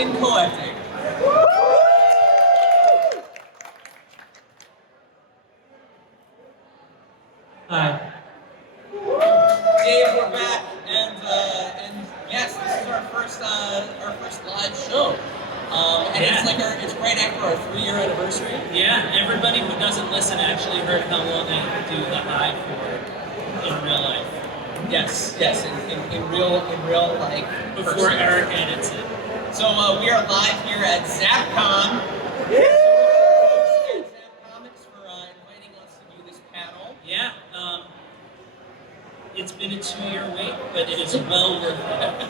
in collecting. Hi. Dave, we're back, and yes, this is our first live show. And Yeah. it's right after our 3-year anniversary. Yeah, everybody who doesn't listen actually heard how long I do the high for in real life. Yes, in real life. Before person. Eric edits it. So we are live here at Zapp Con. Inviting us to do this panel. Yeah, it's been a 2-year wait, but it is well worth it.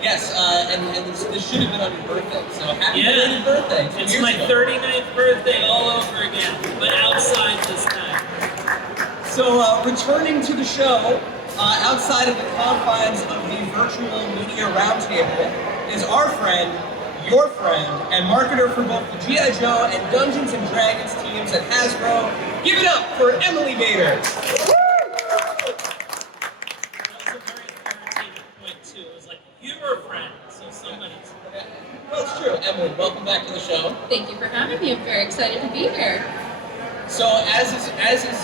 Yes, and this should have been on your birthday, so happy belated birthday. It's my 39th birthday all over again, but outside this time. So returning to the show, outside of the confines of the virtual media roundtable, is our friend, your friend, and marketer for both the G.I. Joe and Dungeons & Dragons teams at Hasbro. Give it up for Emily Bader. That was a very authoritative point, too. It was like, you're a friend, so somebody's. Well, it's true. Emily, welcome back to the show. Thank you for having me. I'm very excited to be here. So, as is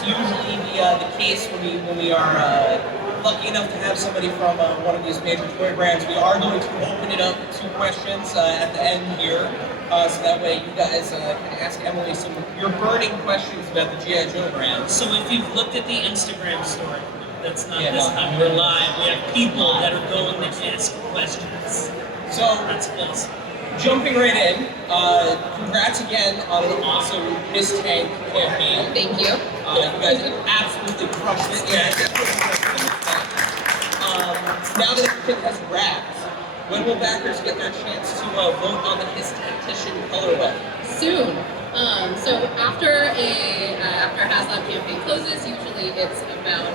usually the case when we are lucky enough to have somebody from one of these major toy brands, we are going to open it up to questions at the end here, so that way you guys can ask Emily some your burning questions about the G.I. Joe brand. So if you've looked at the Instagram story, that's not Yeah, this no, time. We're live. We have people that are going to ask questions. So, That's close. jumping right in, congrats again on an awesome Miss Tank campaign. Thank you. You guys absolutely crushed it. Now that everything has wrapped, when will backers get their chance to vote on the His Tactician colorway? Soon. So after a HasLab campaign closes, usually it's about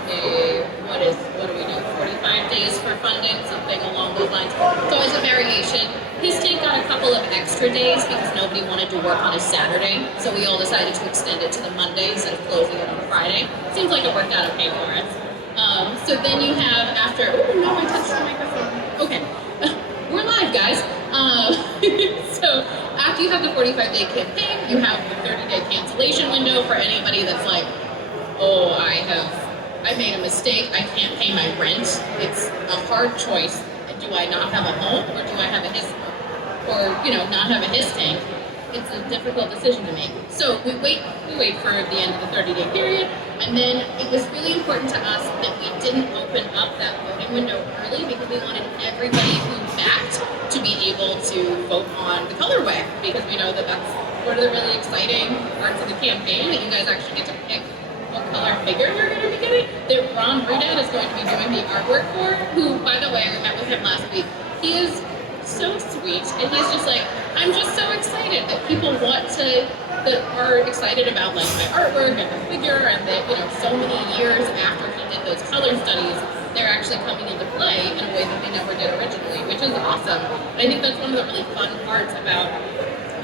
what do we do? 45 days for funding, something along those lines. It's always a variation. His Tank got a couple of extra days because nobody wanted to work on a Saturday, so we all decided to extend it to the Monday instead of closing it on Friday. Seems like it worked out okay for us. So then you have after. Oh no! I touched the microphone. Okay, we're live, guys. So after you have the 45-day campaign, you have the 30-day cancellation window for anybody that's like, oh, I made a mistake. I can't pay my rent. It's a hard choice. Do I not have a home, or do I have a not have a His Tank? It's a difficult decision to make. So we wait for the end of the 30-day period, and then it was really important to us that we didn't open up that voting window early because we wanted everybody who backed to be able to vote on the colorway, because we know that that's one of the really exciting parts of the campaign, that you guys actually get to pick what color figure you're going to be getting. That Ron Brudat is going to be doing the artwork for, who, by the way, we met with him last week. He is so sweet, and he's just like, I'm just so excited that people that are excited about like my artwork and the figure, and that so many years after he did those color studies, they're actually coming into play in a way that they never did originally, which is awesome. And I think that's one of the really fun parts about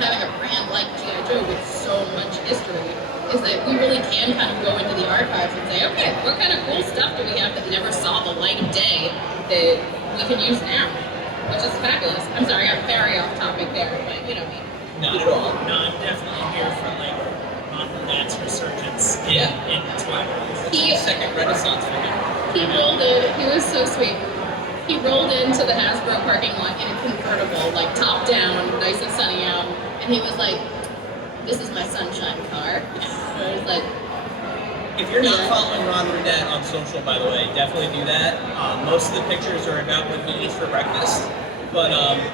having a brand like G.I. Joe with so much history, is that we really can kind of go into the archives and say, okay, what kind of cool stuff do we have that never saw the light of day that we can use now? Which is fabulous. I'm sorry, I'm very off topic there, but you know me. Not at all. No, I'm definitely here for like Ron Brudat's resurgence in Twilight. It's the second Renaissance for him. He rolled in, he was so sweet. He rolled into the Hasbro parking lot in a convertible, like top down, nice and sunny out, and he was like, this is my sunshine car. And I was like, If you're not following Ron Brudat on social, by the way, definitely do that. Most of the pictures are about what he eats for breakfast. But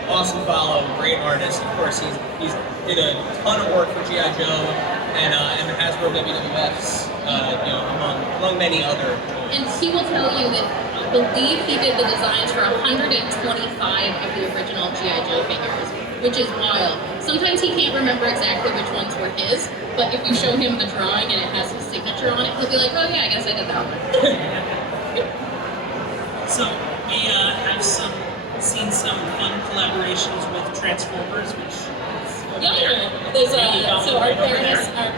awesome follow, great artist. Of course, he's did a ton of work for G.I. Joe and the Hasbro WWFs, among many other toys. and he will tell you that I believe he did the designs for 125 of the original G.I. Joe figures, which is wild. Sometimes he can't remember exactly which ones were his, but if you show him the drawing and it has his signature on it, he'll be like, oh yeah, I guess I did that one. So we have seen some fun collaborations with Transformers, which There's so our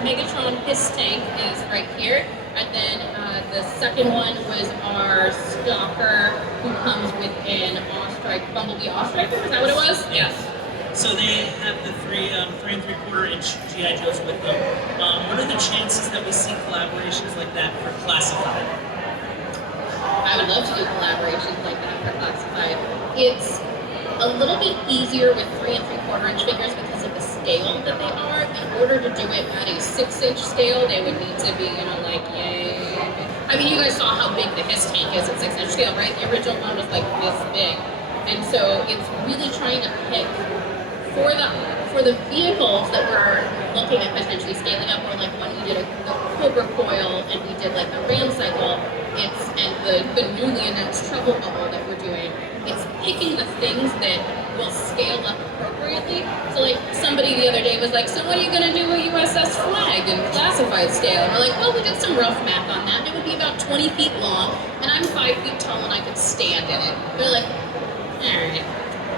Megatron His Tank is right here, and then the second one was our Stalker, who comes with an Bumblebee Ostriker. Is that what it was? Yes. So they have the 3 3/4 inch GI Joes with them. What are the chances that we see collaborations like that for Classified? I would love to do collaborations like that for Classified. It's a little bit easier with 3 3/4 inch figures because of the scale that they are. In order to do it at a 6-inch scale, they would need to be, like, yay. I mean, you guys saw how big the Hiss tank is at 6-inch scale, right? The original one was like this big. And so it's really trying to pick for the vehicles that we're looking at potentially scaling up, or like when we did the Cobra Coil and we did like the Ram Cycle, and the newly announced Trouble Bubble that we're doing, it's picking the things that will scale up appropriately. So like somebody the other day was like, so what are you gonna do with USS Flag in Classified scale? And we're like, well, we did some rough math on that. It would be about 20 feet long, and I'm 5 feet tall and I could stand in it. They're like, all right.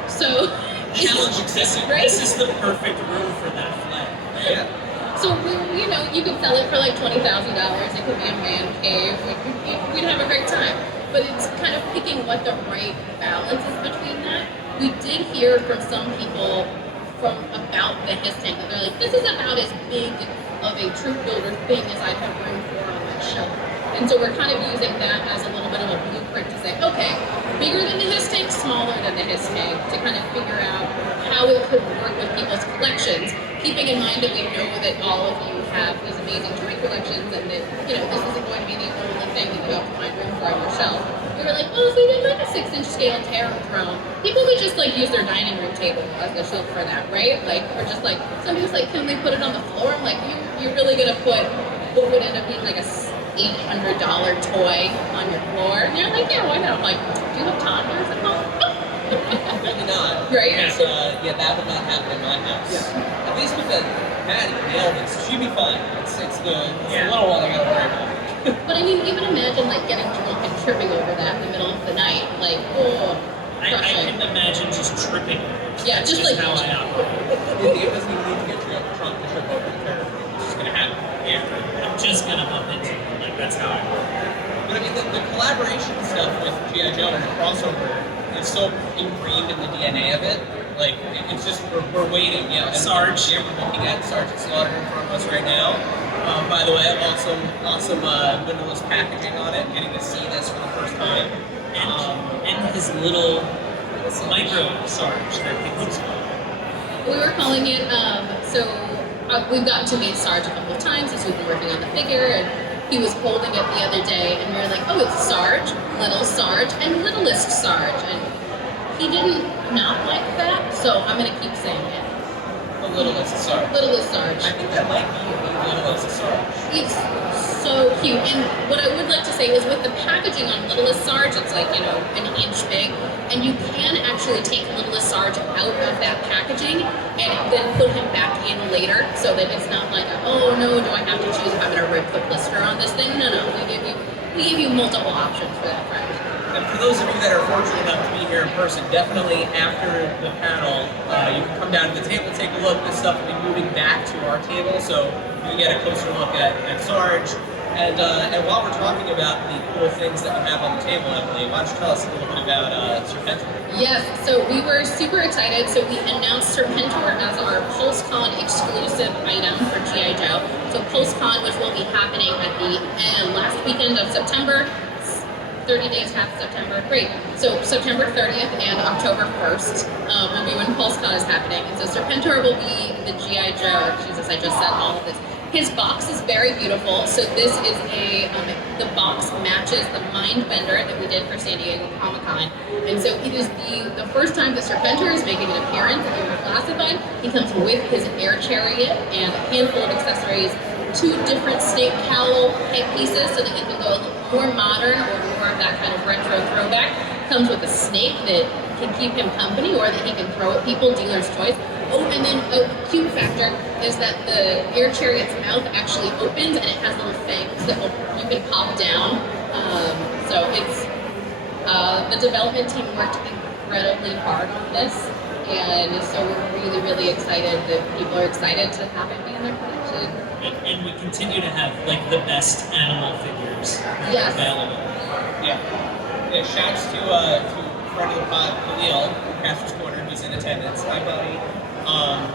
So Challenge accepted. Right? This is the perfect room for that flag. Yeah. So you could sell it for like $20,000. It could be a man cave. We'd have a great time. But it's kind of picking what the right balance is between that. We did hear from some people about the Hiss tank that they're like, this is about as big of a troop builder thing as I'd have room for on my shelf. And so we're kind of using that as a little bit of a blueprint to say, okay, bigger than the Hiss tank, smaller than the Hiss tank, to kind of figure out how it could work with people's collections, keeping in mind that we know that all of you have these amazing toy collections and that, this isn't going to be the only thing that you have to find room for on your shelf. We were like, well, if we did like a 6-inch scale Terror Throne, people would just like use their dining room table as the shelf for that, right? Like, or just like, somebody's like, can we put it on the floor? I'm like, you're really gonna put what would end up being like a $800 toy on your floor? And you're like, yeah, why not? I'm like, do you have toddlers at home? Maybe not. Right? Because, that would not happen in my house. Yeah. At least with the Maddie, nailed it. So she'd be fine. It's the little one I gotta worry about. But I mean, even imagine like getting drunk and tripping over that in the middle of the night. Like, oh, I can imagine just tripping. Yeah, That's just like how I operate. It doesn't even need to get drunk to trip over the character. It's just gonna happen. Yeah, I'm just gonna bump into it. Like, that's how I work. But I mean, the collaboration stuff with G.I. Joe and the crossover is so ingrained in the DNA of it. Like, it's just, we're waiting. Yeah, and Sarge. Yeah, we're looking at Sarge Slaughter in front of us right now. By the way, awesome windowless packaging on it. Getting to see this for the first time. And his little micro Sarge that he looks like. we were calling it, we've gotten to meet Sarge a couple of times as we've been working on the figure, and he was holding it the other day, and we were like, oh, it's Sarge, and littlest Sarge. And he didn't not like that, so I'm going to keep saying it. The littlest Sarge. Littlest Sarge. I think that might be the littlest Sarge. It's so cute. And what I would like to say is with the packaging on Littlest Sarge, it's like, an inch big. And you can actually take Littlest Sarge out of that packaging and then put him back in later so that it's not like, oh no, do I have to choose if I'm going to rip the blister on this thing? No, we give you multiple options for that price. And for those of you that are fortunate enough to be here in person, definitely after the panel, you can come down to the table, take a look. This stuff will be moving back to our table, so you can get a closer look at Sarge. And while we're talking about the cool things that we have on the table, Emily, why don't you tell us a little bit about Serpentor? Yes, so we were super excited. So we announced Serpentor as our Pulsecon exclusive item for G.I. Joe. So Pulsecon, which will be happening at the last weekend of September, 30 days half September. Great. So September 30th and October 1st will be when Pulsecon is happening. And so Serpentor will be the G.I. Joe. Jesus, I just said all of this. His box is very beautiful. So this is the box matches the Mind Bender that we did for San Diego Comic-Con. And so it is the first time that Serpentor is making an appearance in Classified. He comes with his air chariot and a handful of accessories, 2 different snake cowl head pieces so that you can go a little more modern or more of that kind of retro throwback. Comes with a snake that can keep him company or that he can throw at people, dealer's choice. Oh, and then a cute factor is that the air chariot's mouth actually opens and it has little fangs that you can pop down. So it's the development team worked incredibly hard on this, and so we're really, really excited that people are excited to have it be in their collection. And we continue to have like the best animal figures available. Yeah. Shouts to friend of the pod, Khalil, Caster's Corner, who's in attendance. Hi, buddy.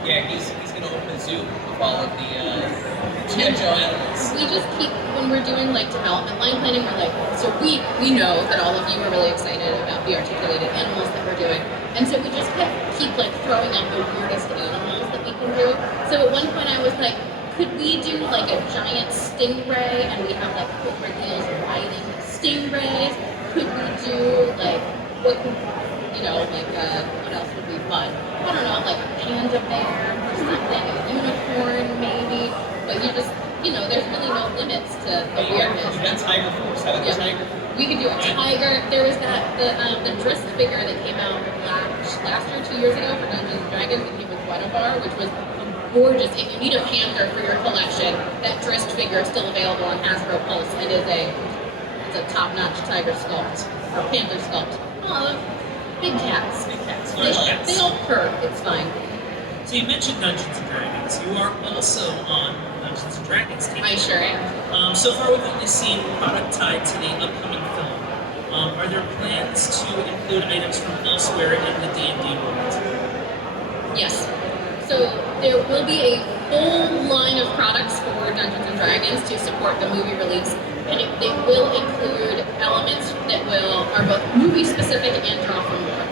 Yeah, he's gonna open a zoo with all of the G.I. Joe animals. We just keep, when we're doing like development line planning, we're like, so we know that all of you are really excited about the articulated animals that we're doing. And so we just keep like throwing out the weirdest animals that we can do. So at one point I was like, could we do like a giant stingray and we have like cobra eels riding stingrays? Could we do like, what else would be fun? I don't know, like a panda bear or something, a unicorn maybe. But there's really no limits to the weirdness. You got tiger force. How about the tiger? We could do a tiger. There was the Drist figure that came out last year, 2 years ago for Dungeons and Dragons. It came with Guinevere, which was gorgeous. If you need a panther for your collection, that Drist figure is still available on Hasbro Pulse. It is a top-notch tiger sculpt or panther sculpt. Oh, big cats. Big cats. They all purr. It's fine. So you mentioned Dungeons and Dragons. You are also on Dungeons and Dragons team. I sure am. So far, we've only seen product tied to the upcoming film. Are there plans to include items from elsewhere in the D&D world? Yes. So there will be a full line of products for Dungeons and Dragons to support the movie release, and they will include elements that are both movie specific and draw from lore.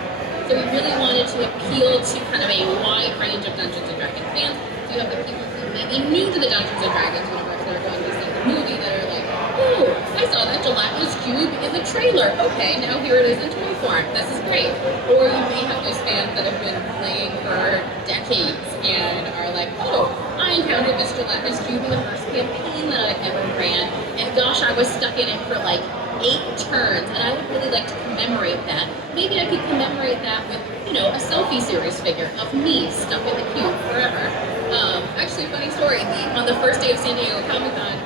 So we really wanted to appeal to kind of a wide range of Dungeons and Dragons fans. So you have the people who may be new to the Dungeons and Dragons universe that are going to see the movie that are like, oh, I saw that gelatinous cube in the trailer. Okay, now here it is in toy form. This is great. Or you may have those fans that have been playing for decades and are like, oh, I encountered this gelatinous cube in the first campaign that I ever ran, and gosh, I was stuck in it for like 8 turns, and I would really like to commemorate that. Maybe I could commemorate that with, a selfie series figure of me stuck in the cube forever. Actually, funny story, on the first day of San Diego Comic-Con,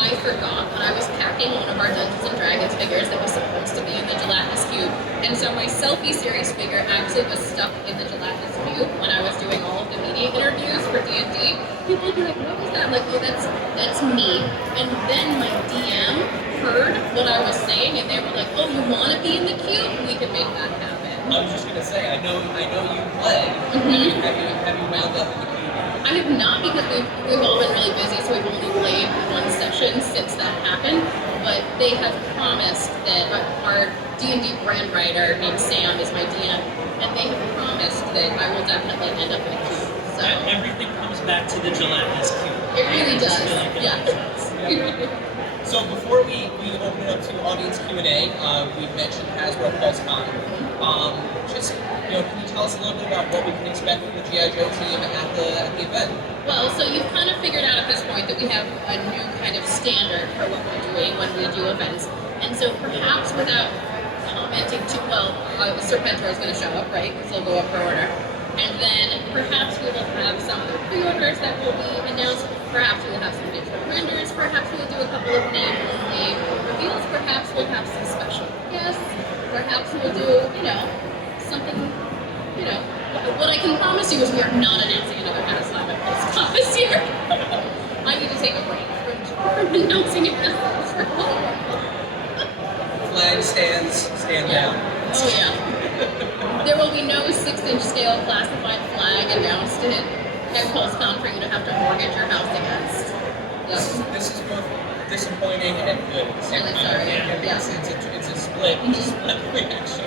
I forgot when I was packing one of our Dungeons and Dragons figures that was supposed to be in the gelatinous cube, and so my selfie series figure actually was stuck in the gelatinous cube when I was doing all of the media interviews for D&D. People would be like, what was that? I'm like, oh, that's me. And then my DM heard what I was saying, and they were like, oh, you want to be in the cube? We can make that happen. I was just gonna say, I know you play. Mm-hmm. Have you wound up in the cube? I have not, because we've all been really busy, so we've only played one session since that happened. But they have promised that our D&D brand writer named Sam is my DM, and they have promised that I will definitely end up in a cube. So Everything comes back to the gelatinous cube. it really does. Yeah. So before we open it up to audience Q&A, we've mentioned Hasbro Pulsecon. Can you tell us a little bit about what we can expect from the G.I. Joe team at the event? Well, so you've kind of figured out at this point that we have a new kind of standard for what we're doing when we do events. And so perhaps without commenting too well, Serpentor is going to show up, right? Because he'll go up for order. And then perhaps we will have some of the pre-orders that will be announced. Perhaps we will have some digital renders. Perhaps we'll do a couple of name-only reveals. Perhaps we'll have some special guests. Perhaps we'll do, something, What I can promise you is we are not announcing another Haslam at Pulsecon this year. I need to take a break from announcing it for a while. Flag stand down. Oh yeah. There will be no 6-inch scale classified flag announced at Pulsecon for you to have to mortgage your house against. This is both disappointing and good at the same Really time. sorry. Yeah. It's a split reaction.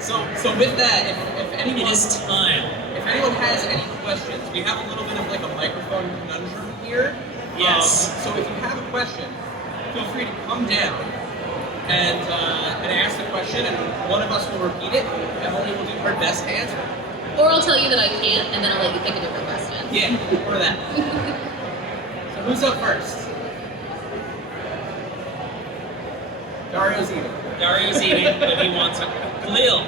So with that, if anyone It is time. If anyone has any questions, we have a little bit of like a microphone conundrum here. Yes. So if you have a question, feel free to come down and ask the question, and one of us will repeat it. Emily will do her best to answer. Or I'll tell you that I can't, and then I'll let you pick a different question. Yeah, or that. So who's up first? Dario's eating. Dario's eating, but he wants it. Khalil.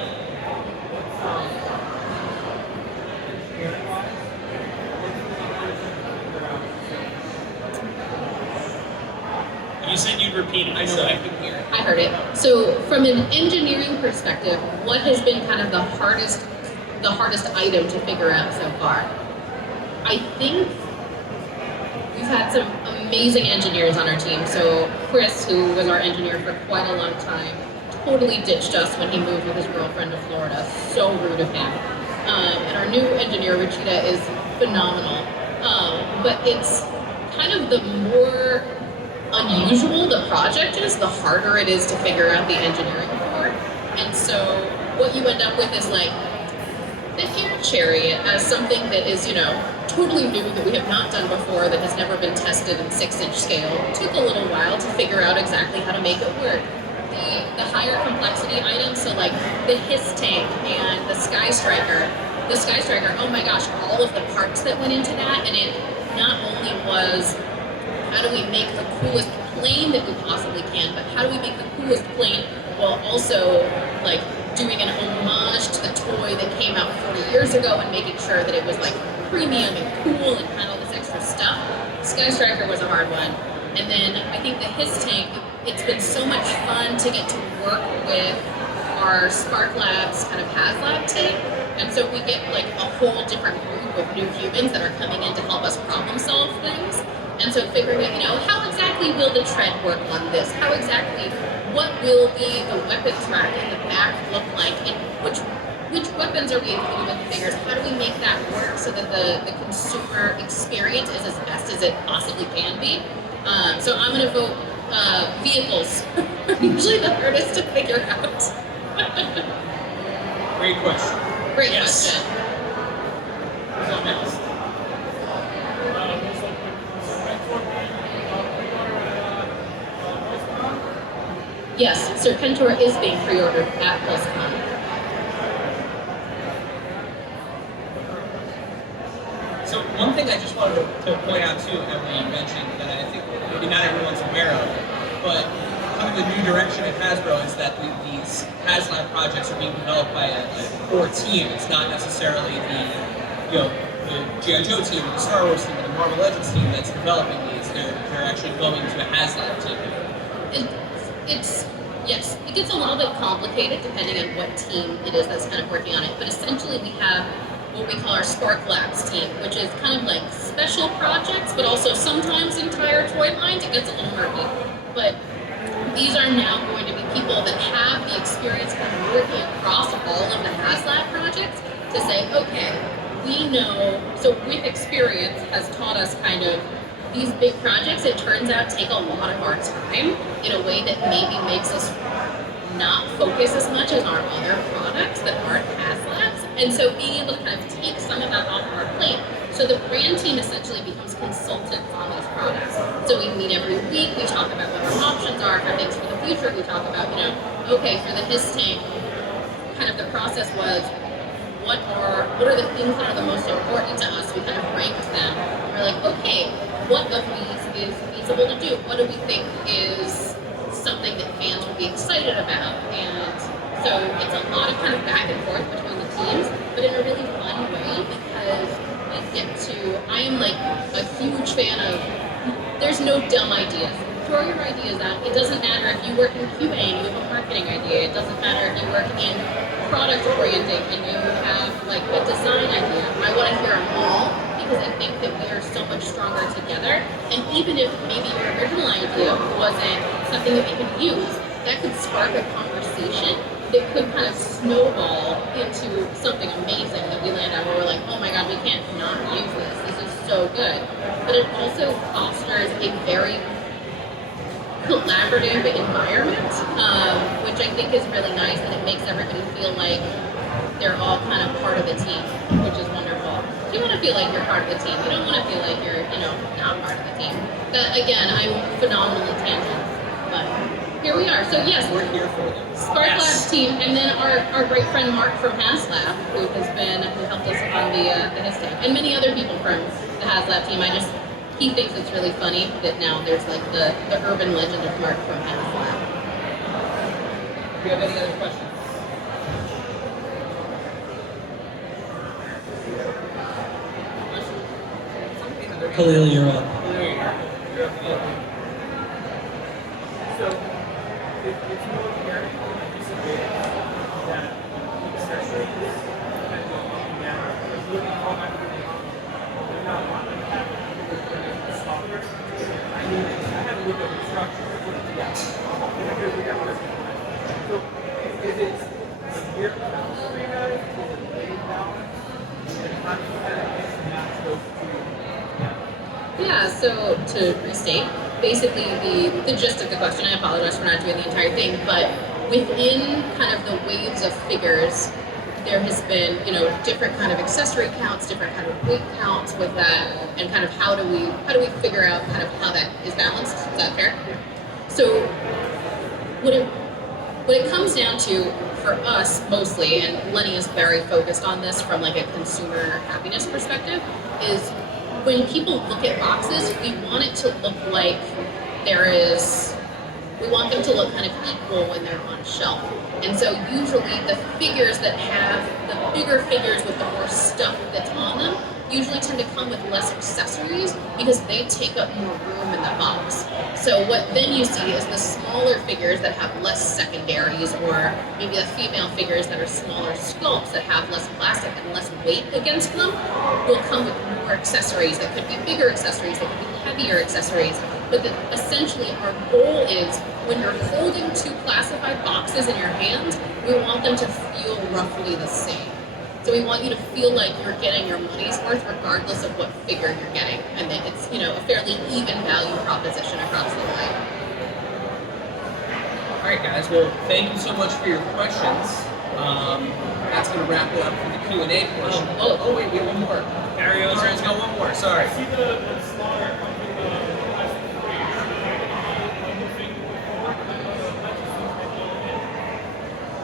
You said you'd repeat it. I know, I can hear it. I heard it. So from an engineering perspective, what has been kind of the hardest item to figure out so far? I think we've had some amazing engineers on our team. So Chris, who was our engineer for quite a long time, totally ditched us when he moved with his girlfriend to Florida. So rude of him. And our new engineer, Rachita, is phenomenal. But it's kind of the more unusual the project is, the harder it is to figure out the engineering for. And so what you end up with is like the air chariot as something that is, totally new, that we have not done before, that has never been tested in 6-inch scale. It took a little while to figure out exactly how to make it work. The higher complexity items, so like the Hiss tank and the Sky Striker. The Sky Striker, oh my gosh, all of the parts that went into that, and it not only was how do we make the coolest plane that we possibly can, but how do we make the coolest plane while also like doing an homage to the toy that came out 40 years ago and making sure that it was like premium and cool and had all this extra stuff. Sky Striker was a hard one. And then I think the Hiss tank, it's been so much fun to get to work with our Spark Labs kind of HasLab team. And so we get like a whole different group of new humans that are coming in to help us problem solve things. And so figuring out, how exactly will the tread work on this? How exactly, what will the weapons rack in the back look like? And which weapons are we including with the figures? How do we make that work so that the consumer experience is as best as it possibly can be? So I'm going to vote vehicles are usually the hardest to figure out. Great question. Great Yes. question. Who's up next? Yes, Serpentor is being pre-ordered at Pulsecon. So one thing I just wanted to point out too, Emily, you mentioned that I think maybe not everyone's aware of, but kind of the new direction at Hasbro is that these HasLab projects are being developed by a core team. It's not necessarily the G.I. Joe team, the Star Wars team, or the Marvel Legends team that's developing these. They're actually going to a HasLab team. Yes, it gets a little bit complicated depending on what team it is that's kind of working on it, but essentially we have what we call our Spark Labs team, which is kind of like special projects, but also sometimes entire toy lines. It gets a little murky. But these are now going to be people that have the experience of working across all of the HasLab projects to say, okay, we know, so with experience has taught us kind of these big projects, it turns out, take a lot of our time in a way that maybe makes us not focus as much as our other products that aren't HasLabs. And so being able to kind of take some of that off of our plate. So the brand team essentially becomes consultants on these products. So we meet every week, we talk about what our options are for things for the future. We talk about, okay, for the Hiss tank, kind of the process was, what are the things that are the most important to us? We kind of ranked them. And we're like, okay, what of these is feasible to do? What do we think is something that fans would be excited about? And so it's a lot of kind of back and forth between the teams, but in a really fun way because we get to, I am like a huge fan of, there's no dumb ideas. Throw your ideas out. It doesn't matter if you work in QA and you have a marketing idea. It doesn't matter if you work in product orienting and you have like a design idea. I want to hear them all because I think that we are so much stronger together. And even if maybe your original idea wasn't something that we could use, that could spark a conversation that could kind of snowball into something amazing that we land on where we're like, oh my god, we can't not use this. This is so good. But it also fosters a very collaborative environment, which I think is really nice, and it makes everybody feel like they're all kind of part of the team, which is wonderful. You want to feel like you're part of the team. You don't want to feel like you're, not part of the team. But again, I'm phenomenally tangent, but here we are. So yes, We're here for them. Spark Labs team, and then our great friend Mark from HasLab, who helped us on the Hiss tank, and many other people from the HasLab team. He thinks it's really funny that now there's like the urban legend of Mark from HasLab. Do you have any other questions? Khalil, you're up. You're up again. So, it's more apparent that accessories kind of go up and down. If you look at all my they're not the software. I had to look at the structure to put it together. And I could figure out what it's going to So, if it's a gear balance for you guys, is it a weight balance? So to restate, basically the gist of the question, I apologize for not doing the entire thing, but within kind of the waves of figures, there has been, different kind of accessory counts, different kind of weight counts with that, and kind of how do we figure out kind of how that is balanced? Is that fair? So what it comes down to for us mostly, and Lenny is very focused on this from like a consumer happiness perspective, is when people look at boxes, we want it to look like we want them to look kind of equal when they're on shelf. And so usually the figures that have the bigger figures with the more stuff that's on them usually tend to come with less accessories because they take up more room in the box. So what then you see is the smaller figures that have less secondaries, or maybe the female figures that are smaller sculpts that have less plastic and less weight against them will come with more accessories that could be bigger accessories, that could be heavier accessories. But essentially our goal is when you're holding two classified boxes in your hands, we want them to feel roughly the same. So we want you to feel like you're getting your money's worth regardless of what figure you're getting. And that it's, a fairly even value proposition across the line. All right, guys. Well, thank you so much for your questions. That's going to wrap it up for the Q&A portion. Oh, wait, we have one more. Carry over. Sorry, let's go one more. Sorry. I see the slaughter company,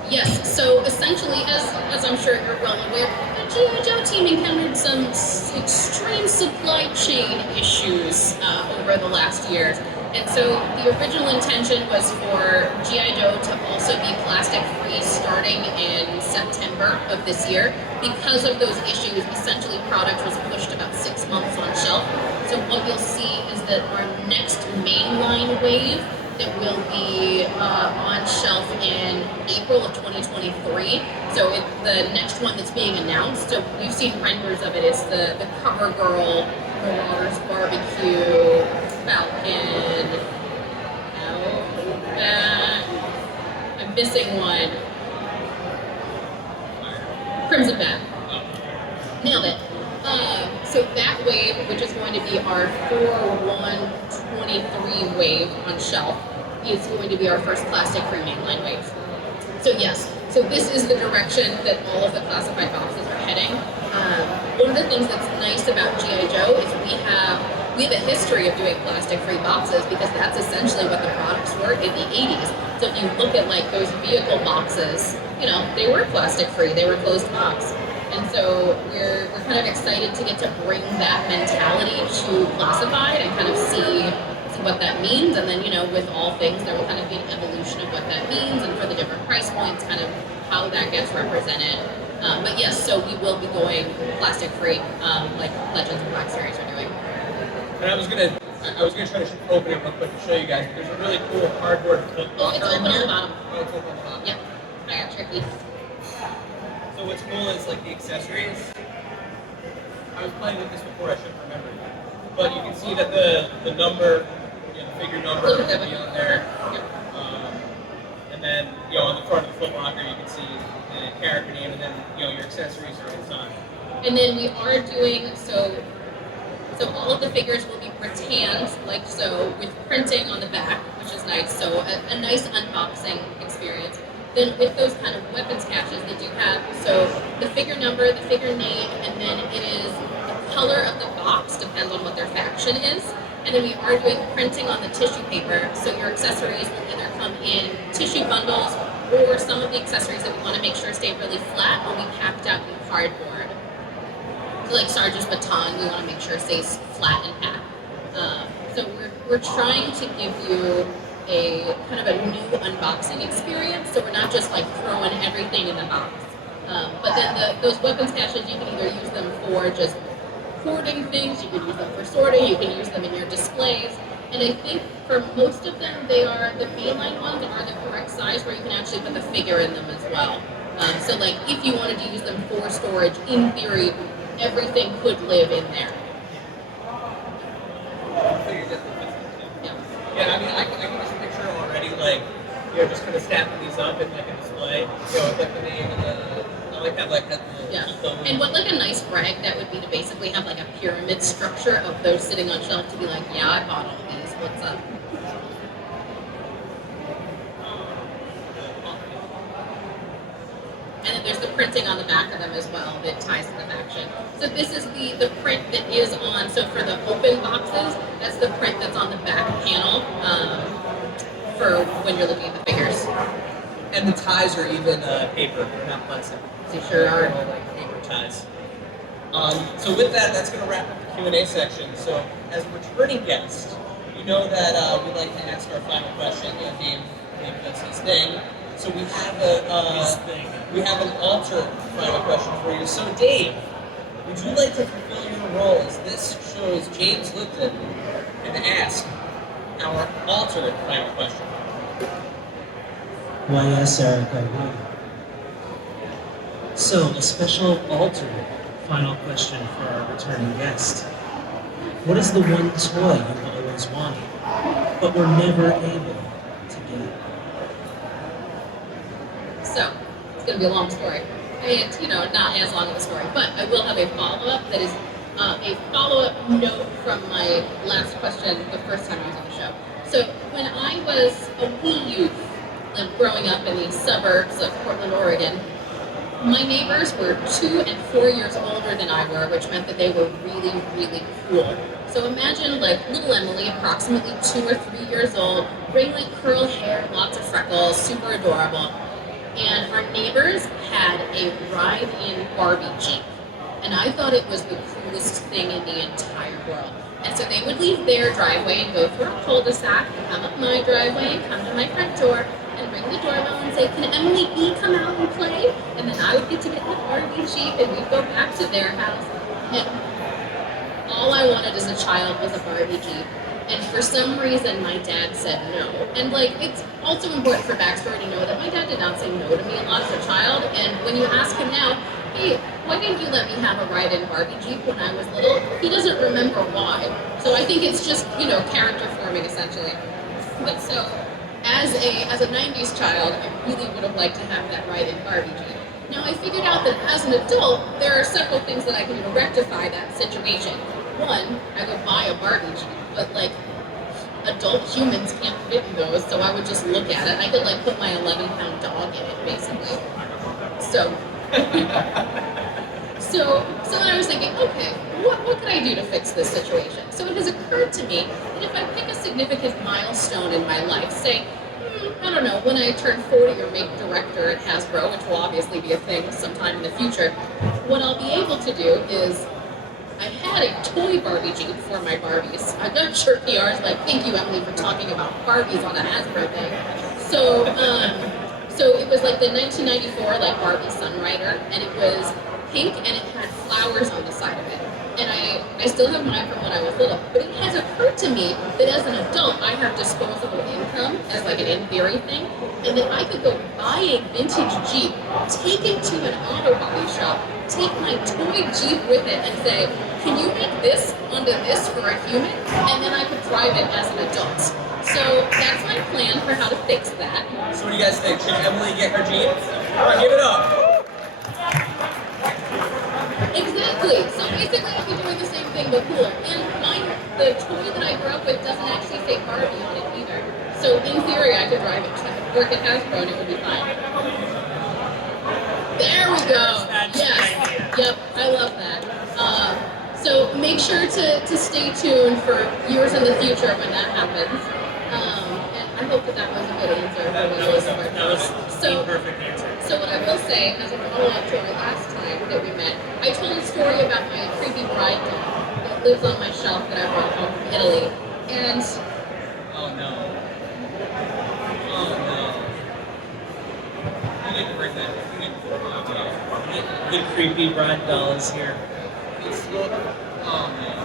Yes, so essentially, as I'm sure you're well aware, the G.I. Joe team encountered some extreme supply chain issues over the last years. And so the original intention was for G.I. Joe to also be plastic-free starting in September of this year. Because of those issues, essentially product was pushed about 6 months on shelf. So what you'll see is that our next mainline wave that will be on shelf in April of 2023. So the next one that's being announced, so you've seen renders of it, it's the CoverGirl, Marauders Barbecue, Falcon, I'm missing one. Crimson Bat. Nailed it. So that wave, which is going to be our 4/1/23 wave on shelf, is going to be our first plastic-free mainline wave. So yes, so this is the direction that all of the classified boxes are heading. One of the things that's nice about G.I. Joe is we have a history of doing plastic-free boxes because that's essentially what the products were in the 80s. So if you look at like those vehicle boxes, they were plastic-free, they were closed box. And so we're kind of excited to get to bring that mentality to classified and kind of see what that means. And then, with all things, there will kind of be an evolution of what that means, and for the different price points, kind of how that gets represented. But yes, so we will be going plastic-free, like Legends of Black Series are doing. And I was gonna try to open it real quick to show you guys. There's a really cool cardboard clip. Oh, it's open on the bottom. Oh, it's open on the bottom. Yep, I got tricky. So what's cool is like the accessories. I was playing with this before, I shouldn't remember. But you can see that the number, the figure number will be on there. And then, on the front of the foot locker, you can see the character name, and then, your accessories are inside. And then we are doing, so all of the figures will be ratanned, like so, with printing on the back, which is nice. So a nice unboxing experience. Then with those kind of weapons caches, they do have, so the figure number, the figure name, and then it is the color of the box, depends on what their faction is. And then we are doing printing on the tissue paper, so your accessories will either come in tissue bundles, or some of the accessories that we want to make sure stay really flat will be packed out in cardboard. So like Sarge's baton, we want to make sure it stays flat and packed. So we're trying to give you a kind of a new unboxing experience, so we're not just like throwing everything in the box. But then those weapons caches, you can either use them for just hoarding things, you can use them for sorting, you can use them in your displays. And I think for most of them, the mainline ones are the correct size where you can actually put the figure in them as well. So like if you wanted to use them for storage, in theory, everything could live in there. Yeah, I mean, I can just picture already, like, just kind of stacking these up in like a display, with like the name and the I like that, Yeah. the And what like a nice brag that would be to basically have like a pyramid structure of those sitting on shelf to be like, yeah, I bought all these. What's up? And then there's the printing on the back of them as well that ties to the action. So this is the print that is on, so for the open boxes, that's the print that's on the back panel for when you're looking at the figures. And the ties are even paper, not plastic. They sure are. All like paper ties. So with that, that's going to wrap up the Q&A section. So as a returning guest, you know that we like to ask our final question. You know, Dave does his thing. So we have an altered final question for you. So Dave, would you like to fulfill your role as this show's James Lipton and ask our alternate final question? Why, yes, Eric, I would. So, a special alternate final question for our returning guest. What is the one toy you've always wanted, but were never able to get? So, it's going to be a long story. And, you know, not as long of a story, but I will have a follow-up that is a follow-up note from my last question the first time I was on the show. So, when I was a wee youth, growing up in the suburbs of Portland, Oregon, my neighbors were 2 and 4 years older than I were, which meant that they were really, really cool. So imagine like little Emily, approximately 2 or 3 years old, ringlet curl hair, lots of freckles, super adorable. And our neighbors had a ride-in Barbie Jeep. And I thought it was the coolest thing in the entire world. And so they would leave their driveway and go through a cul-de-sac, and come up my driveway and come to my front door, and ring the doorbell and say, can Emily E come out and play? And then I would get to get in the Barbie Jeep and we'd go back to their house. And all I wanted as a child was a Barbie Jeep. And for some reason, my dad said no. And like, it's also important for backstory to know that my dad did not say no to me a lot as a child. And when you ask him now, hey, why didn't you let me have a ride-in Barbie Jeep when I was little? He doesn't remember why. So I think it's just, you know, character forming essentially. But so, as a 90s child, I really would have liked to have that ride-in Barbie Jeep. Now I figured out that as an adult, there are several things that I can do to rectify that situation. One, I would buy a Barbie Jeep, but like, adult humans can't fit in those, so I would just look at it. I could like put my 11-pound dog in it, basically. So then I was thinking, okay, what could I do to fix this situation? So it has occurred to me that if I pick a significant milestone in my life, say, I don't know, when I turn 40 or make director at Hasbro, which will obviously be a thing sometime in the future, what I'll be able to do is, I had a toy Barbie Jeep for my Barbies. I got shirt PRs like, thank you, Emily, for talking about Barbies on a Hasbro thing. So it was like the 1994 like Barbie Sunrider, and it was pink and it had flowers on the side of it. And I still have mine from when I was little. But it has occurred to me that as an adult, I have disposable income as like an in theory thing, and that I could go buy a vintage Jeep, take it to an auto body shop, take my toy Jeep with it, and say, can you make this onto this for a human? And then I could drive it as an adult. So that's my plan for how to fix that. So what do you guys think? Should Emily get her Jeep? All right, give it up. Exactly. So basically, I'd be doing the same thing but cooler. And the toy that I grew up with doesn't actually say Barbie on it either. So in theory, I could drive it to work at Hasbro and it would be fine. There we go. Yes. Yep. I love that. So make sure to stay tuned for years in the future when that happens. And I hope that was a good answer for my listener. That was the perfect answer. So what I will say, as a follow-up to our last time that we met, I told a story about my creepy bride doll that lives on my shelf that I brought home from Italy. And Oh no. Oh no. You need to bring that. You need to bring that. The creepy bride doll is here. Oh man.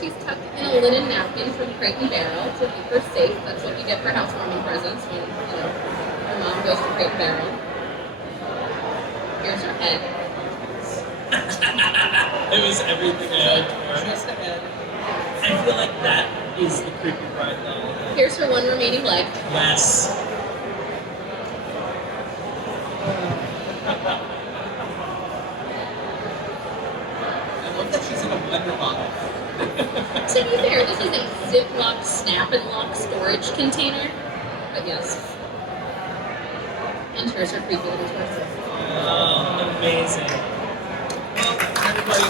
she's tucked in a linen napkin from Crate and Barrel to keep her safe. That's what you get for housewarming presents when, your mom goes to Crate and Barrel. Here's her head. It was everything I hoped for. Just a head. I feel like that is the creepy bride doll. Here's her one remaining leg. Yes. liquor bottle. To be fair, this is a Ziploc snap and lock storage container. But yes. And here's her creepy little torso. Oh, amazing. Well, everybody,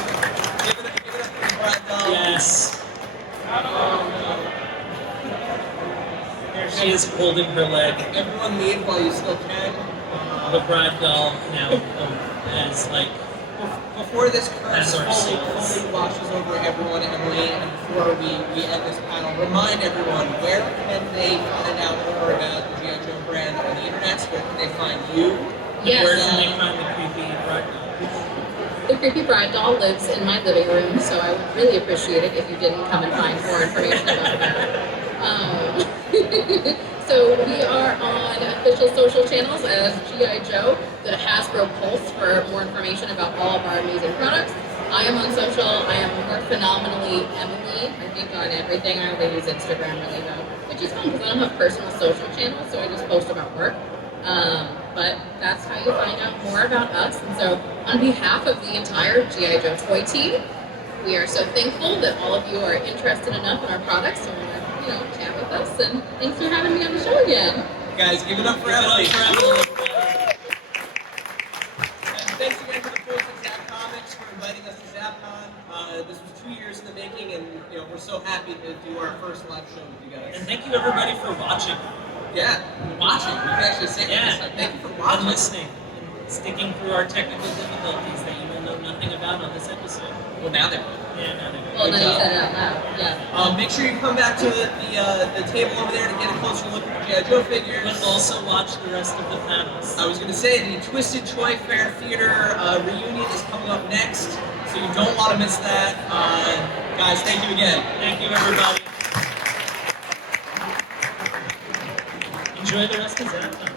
give it up for the Brad doll. Yes. There she is holding her leg. Everyone leave while you still can. The bride doll now as like Before this curse As our souls. fully washes over everyone, Emily, and before we end this panel, remind everyone, where can they find out more about the G.I. Joe brand on the internet? Where can they find you? Yes. where can they find the creepy bride doll? The creepy bride doll lives in my living room, so I would really appreciate it if you didn't come and find more information about that. So we are on official social channels as G.I. Joe. Go to Hasbro Pulse for more information about all of our amazing products. I am on social. I am more phenomenally Emily. I think on everything. I only use Instagram really though, which is fun because I don't have personal social channels, so I just post about work. But that's how you find out more about us. And so on behalf of the entire G.I. Joe toy team, we are so thankful that all of you are interested enough in our products and want to, chat with us. And thanks for having me on the show again. Guys, give it up for Emily. And thanks again to the folks at Zapp Comics for inviting us to Zapp Con. This was 2 years in the making, and we're so happy to do our first live show with you guys. And thank you everybody for watching. Yeah, watching. We can actually say Yeah. this. Thank you for And watching. listening. And sticking through our technical difficulties that you will know nothing about on this episode. Well, now they're. Yeah, now they Well, Good now you job. said it out loud. Yeah. Make sure you come back to the table over there to get a closer look at the G.I. Joe figures. But also watch the rest of the panels. I was going to say the Twisted Toy Fair Theater reunion is coming up next, so you don't want to miss that. Guys, thank you again. Thank you everybody. Enjoy the rest of Zapp Con.